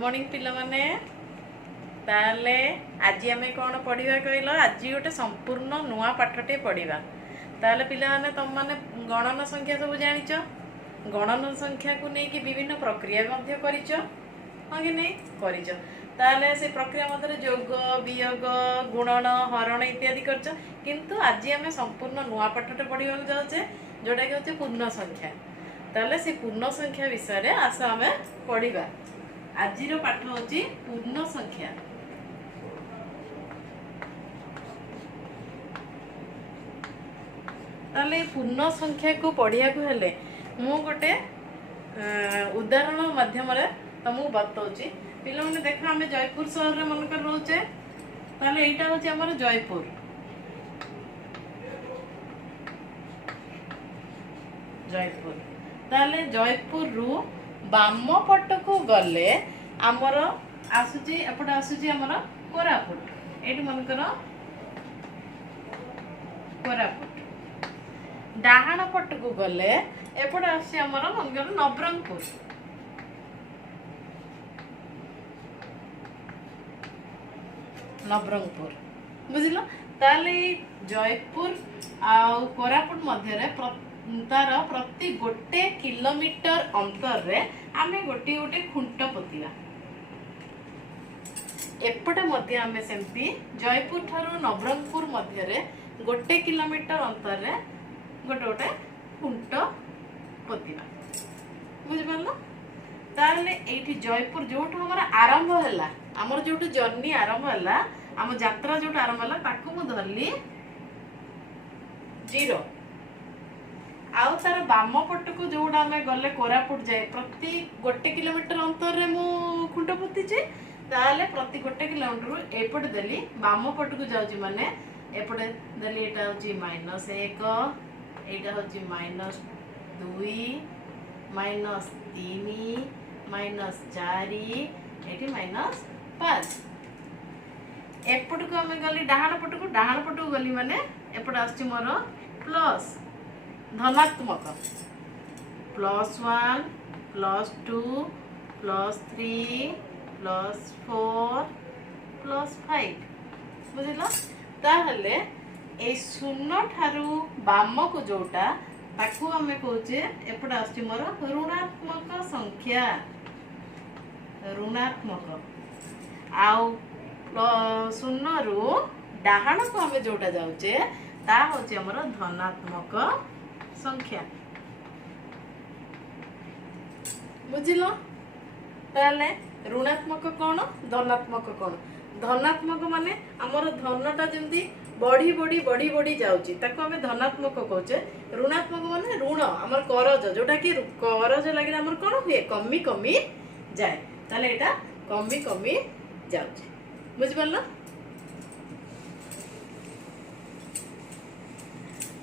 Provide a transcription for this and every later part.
Morning पिला माने ताले आज आम कौन पढ़ा कहल आज गोटे संपूर्ण नुआ पाठटे पढ़ा ताले पिला माने तुम माने गणन संख्या सब जानिच गणन संख्या को लेकिन विभिन्न प्रक्रिया करिच हाँ कि नहीं करिच ताले से प्रक्रिया मध्य जोग वियोग गुणन हरण इत्यादि कर किंतु आज आम संपूर्ण नुआ पाठटे पढ़ा जाऊे जोटा कि हूँ पूर्ण संख्या ताले से पूर्ण संख्या विषय में आस आम पढ़ा आज पाठ हूँ पूर्ण संख्या ताले पूर्ण संख्या को पढ़िया को हेले मु गोटे उदाहरण माध्यम तुमको बताऊँगी पिला मैंने देख आम जयपुर सहर में मनकर रोचे ताले एटा हूँ आमर जयपुर जयपुर ताले जयपुर रु बाम पट को गले आमर आसुची एपटे आसुची आमर कोरापुट एटी मनकर कोरापुट डाहाण पट को गले एपटे आसुची आमर मनकर नवरंगपुर नवरंगपुर बुझिल ताले जयपुर आउ कोरापुट मध्य तार प्रति गोटे किलोमीटर अंतर रे आमे गोटे गोटे खुंट पोतिबा एपटे मध्य आमे सेमती जयपुर ठारू नवरंगपुर मध्य रे गोटे किलोमीटर अंतर रे गोटे गोटे खुंट पोतिबा बुझि पारलो ताले एठी जयपुर जोठ हमरा आरंभ हला हमर जोठ जर्नी आरंभ हला हम यात्रा जोठ आरंभ हला ताकू मु धरली 0 आउ तार बाम पट को जोड़ा आम गले कोरापुट जाए प्रति गोटे किलोमीटर अंतर रे मु खुंट पोतीचे ताले प्रति गोटे किलोमीटर एपटे देली बाम पट को जाउची माने एपटे देली एटा होची -1 एटा होची -2 -3 -4 एटी -5 एपट को आम गली डाहाण पट को गली माने एपटे आछी मोर प्लस धनात्मक +1 +2 +3 +4 +5 बुझिल ताहले ए शून्य ठारू बाम को जोटा ताकू आमे कहूचे एपटे आछी मोर ऋणात्मक संख्या ऋणात्मक आउ शून्य रु डाहाण को आमे जोटा जाउचे ता होचे हमर धनात्मक संख्या बुझिल ताले ऋणात्मक कौन धनात्मक कौन धनात्मक माने हमर धनटा जेमती बढ़ी बढ़ी बढ़ी बढ़ी जाउची ताको हमें धनात्मक कहचे ऋणात्मक माने ऋण हमर करज जोटा कि करज लागि हमर कोन हुए कमी कमी जाए ताले एटा कमी कमी जाउची बुझि पारला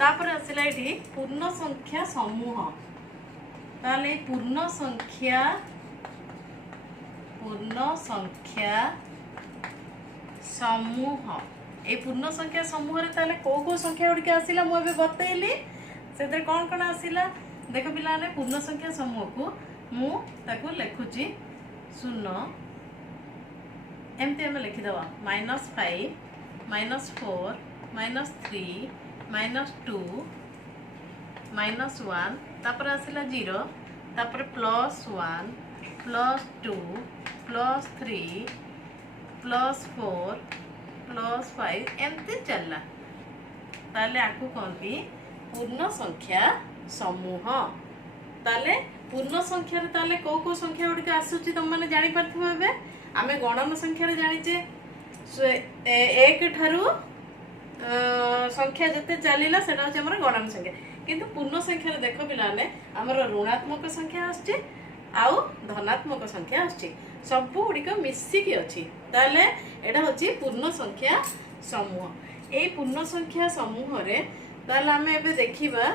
तापर आसला ये पूर्ण संख्या समूह ताले पूर्ण संख्या समूह ए पूर्ण संख्या समूह रे ताले को संख्या गुड़िक आसला मुझे बतैली से कौन कौन आसला देख पिला ने पूर्ण संख्या समूह को मु ताको लिखुची 0 एमती आम लिखिदवा -5 -4 -3 -2 -1 तापर आसला 0 तापर +1 +2 +3 +4 +5 एमती चलला ताले आकु कहती पूर्ण संख्या समूह ताले पूर्ण संख्या रे ताले को संख्या गुड़िक आसुची तुम माने जानि पारथिबो एबे आमे गणन संख्या रे जानिचे 1 ठारू संख्या जिते चलला सेटा होचे हमर गणन संख्या किंतु पूर्ण संख्या रे देखो पिलाने हमर ऋणात्मक संख्या आछे आउ धनात्मक संख्या आछे सब गुड़िक मिसिकी अछि ताले एटा होची पूर्ण संख्या समूह ए पूर्ण संख्या समूह रे ताले आमे एबे देखिबा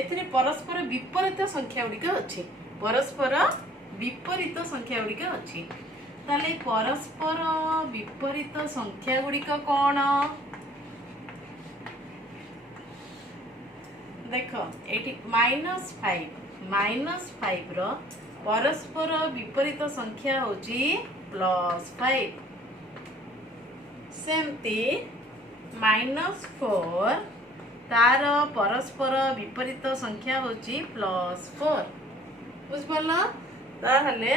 एथिरे परस्पर विपरीत संख्या गुड़िक अछि परस्पर विपरीत संख्या गुड़िक अछि ताले परस्पर विपरीत संख्या गुड़िक कौन देख ये -5 रो परस्पर विपरीत संख्या होची +5 सेमती -4 तार परस्पर विपरीत संख्या होची +4 बुझिपारल ताहले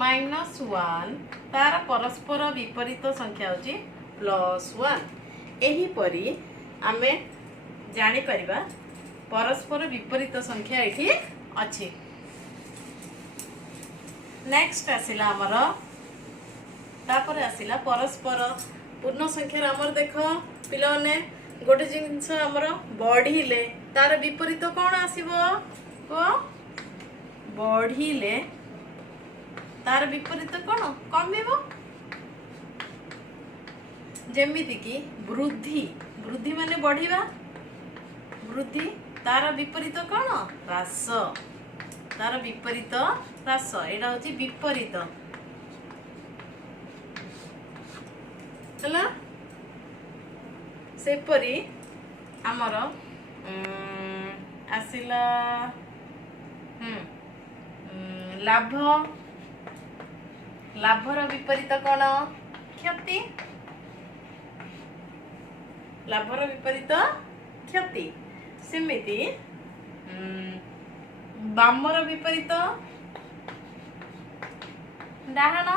-1 तार परस्पर विपरीत संख्या होची +1 एही परी आमे जानि परिबा परस्पर विपरीत संख्या एठी अछि। नेक्स्ट आसिला हमर तापर आसिला परस्पर पूर्ण संख्या हमर देखो पिलाने गोटे जिंस हमर बढ़िले तार विपरीत कोन आसीबो को बढ़िले तार विपरीत कोन कमिबो जेमिति कि वृद्धि वृद्धि माने बढ़िबा वृद्धि तार विपरीत कोन ह्रास तार विपरीत ह्रास एटा होची विपरीत हला सेपरी आमर आसिला लाभ लाभर विपरीत कोन क्षति लाभर विपरीत क्षति सेमिति बामर विपरीत डाहाण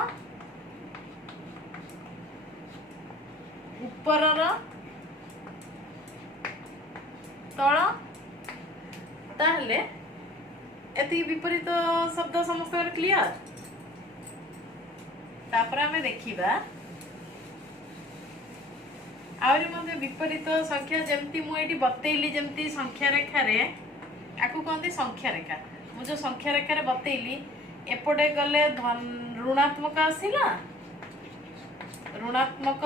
उपरर तल ताहले एति विपरीत शब्द समस्त क्लियर तापर आमे देखिबा आउरी मध्ये विपरीत संख्या जेमती मु एटी बतेइली जेमती संख्या रेखा रे आकु कहते संख्या रेखा मु जो संख्या रेखा रे बतेइली एपटे गले ऋणात्मक आसिला ऋणात्मक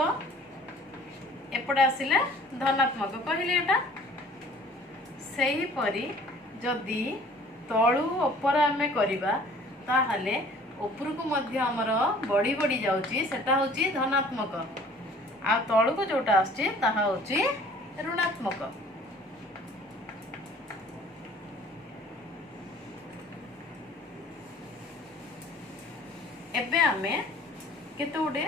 एपटे आसिले धनात्मक कहले एटा सेही परी जदी तळु ऊपर आमे करिबा ताहले उपरकु मध्य हमर बड़ी बड़ी जाउची सेटा होची धनात्मक आ तळुको जोटा आछी ताहा होची ऋणात्मक। एबे आमे केते उडे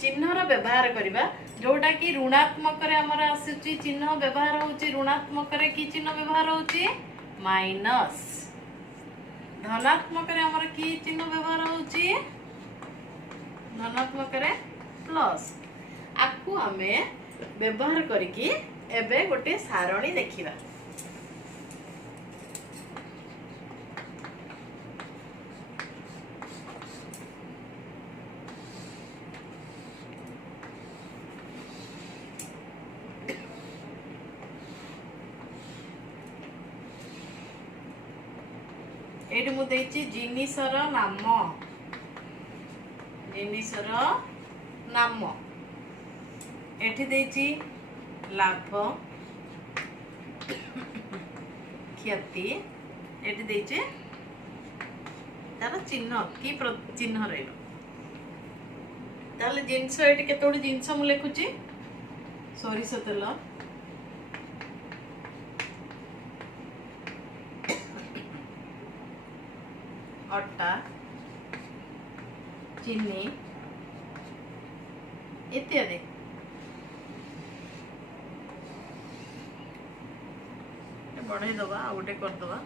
चिन्हर व्यवहार करिबा जोटा कि ऋणात्मक रे हमर आसुची चिन्ह व्यवहार होची ऋणात्मक रे की चिन्ह व्यवहार होची माइनस धनात्मक रे हमर की चिन्ह व्यवहार होची धनात्मक रे प्लस आकु हमें व्यवहार करिकी एबे गोटे सारणी देखिबा एटी मु देछि जिनिसर नाम एठी देछि लाभ क्षति एठी देछि तार चिन्ह की चिन्ह रहिलो ताले जिंस एठी केतोडी जिंस मु लेखुची सोरिष तेल अट्टा चीनी इत्यादि बढ़े दबा आ गोटे कर दबा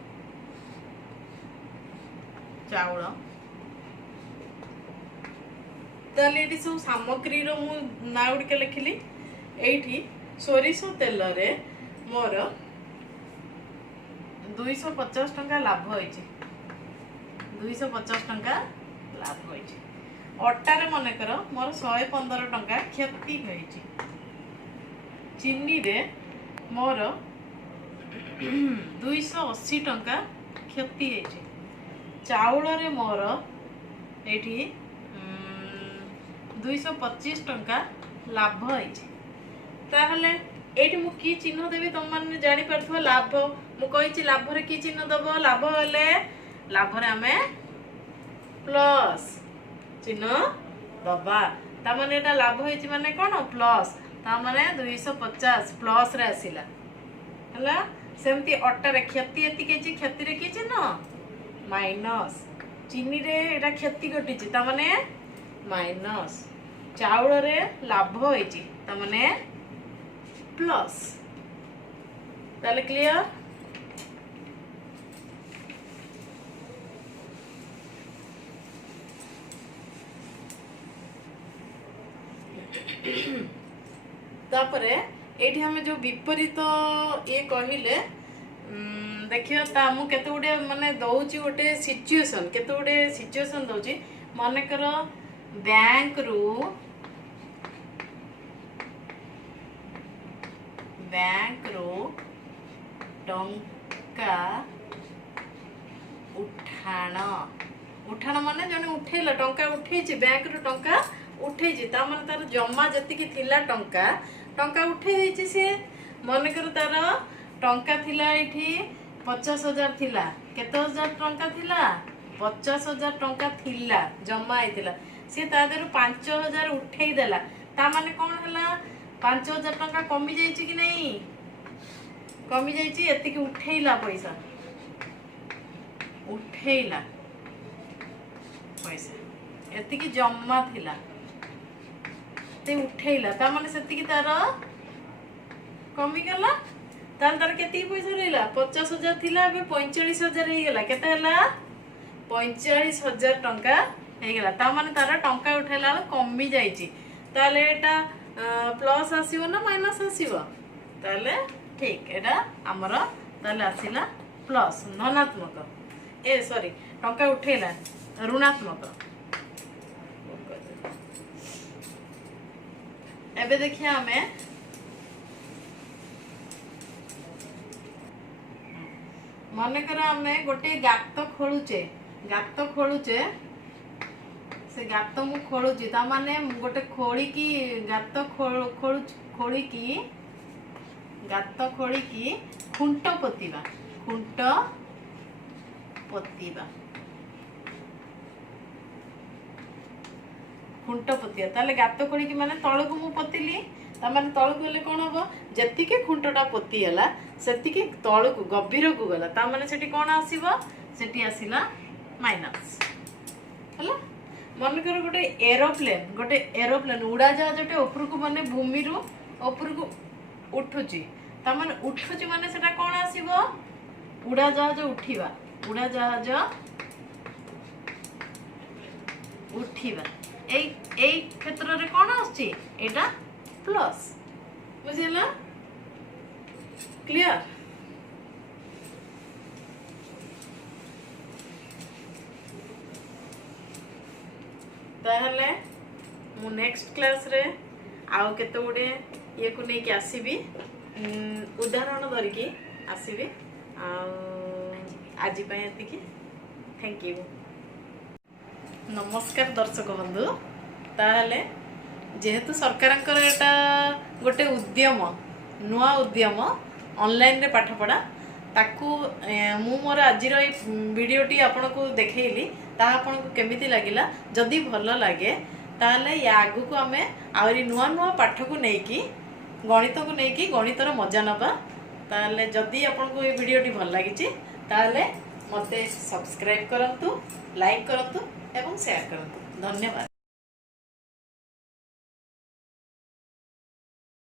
चाउल ताले एटी सब सामग्री रो मु ना गुड़िके लिखिली एठी सोरिष तेल रे मोर 250 टंका लाभ होइछि 250 टंका लाभ होइछि अट्टा रे मने कर मोर 115 टंका क्षति होइछि चीनी रे मोर 280 टंका क्षति होइछि चाउल रे मोर एठी 225 टंका लाभ होइछि ताहले एठी मु की चिन्ह देबी तुम माने जानि परथो लाभ मु कहिछि लाभ रे की चिन्ह दबो लाभ हेले लाभ रे हमें प्लस चिन्ह दबा ता माने एटा लाभ होइछि माने कोन प्लस ता माने 250 प्लस रे आसिला हला सेमती अटारे क्षति एति केजी क्षति रे किछि न माइनस चीनी रे एटा क्षति घटी ता माने माइनस चाउल रे लाभ होइछि ता माने प्लस ताले क्लियर तापरे एठी हमें जो विपरीत ये कहिले देखियो ता मु केते गुडे माने दउची गोटे सिचुएशन केते गुडे सिचुएशन दउची माने कर बैंक रू टंका उठाण माने जने उठेला टंका उठेची बैंक रू टंका उठेची ता माने तार जमा जति की थिला टंका उठे देछि से मन कर तार टंका थिला एठी 50,000 थिला केते हजार टंका थिला 50,000 टंका थिला जमा आइतिला से ता देरु 5,000 उठेई देला ता माने कोन हला 5,000 टंका कमी जाइछि कि नहीं कमी जाइछि एति की उठेइला पैसा एति की जमा थिला ते उठेइला ता माने सेति की तार कमी गला तार तार केति पैसा रहला 50,000 थिला अबे 45,000 हे गेला केते हला 45,000 टंका हे गेला ता माने तार टंका उठेला कमी जाइछि ताले एटा प्लस आसीबो ना माइनस आसीबो ताले ठीक एटा हमर ताले आसीला प्लस धनात्मक ए सॉरी टंका उठेला ऋणात्मक एबे देखिए हमें मन कर हमें गोटे गात खोलुचे से गात मु खोलुची ता माने गोटे खोली की गात खोली की खुंट पोतिबा ताले गात खोली की माने तळकु मु पोतिली ता माने तळकु ले कोन हबो जति के खुंटटा पोती हला सेति के तळकु गभीर को गला ता माने सेठी कोन आसीबो सेठी आसीला माइनस हला मन कर गोटे एरोप्लेन उड़ा जहाजटे ऊपर को माने भूमि रु ऊपर को उठुची ता माने उठुची माने सेटा कोन आसीबो उड़ा जहाज उठीबा ए क्षेत्र रे कोन आछि एटा प्लस बुझिला क्लियर ताहले मु नेक्स्ट क्लास रे आउ केते गुडे ये को नै कि आसीबी उदाहरण धरिकी आसीबी आज पय एतिकी थैंक यू नमस्कार दर्शक बंधु ताहले जेहेतु सरकार एटा गोटे उद्यम नुआ उद्यम ऑनलाइन रे पाठ पढ़ा ताकू मु मोर आज वीडियोटी आपन को देखैली ता आपन को केमिति लागिला जदि भल लागे ताले या आगु को आमे आउरी नुआ नुआ पाठ को नेकी गणित को नेकी गणितर मजा नबा ताले जदि आपन को ये वीडियोटी भल लागिची ताले मते सब्सक्राइब करंतु लाइक करंतु एवं शेयर करंतु धन्यवाद।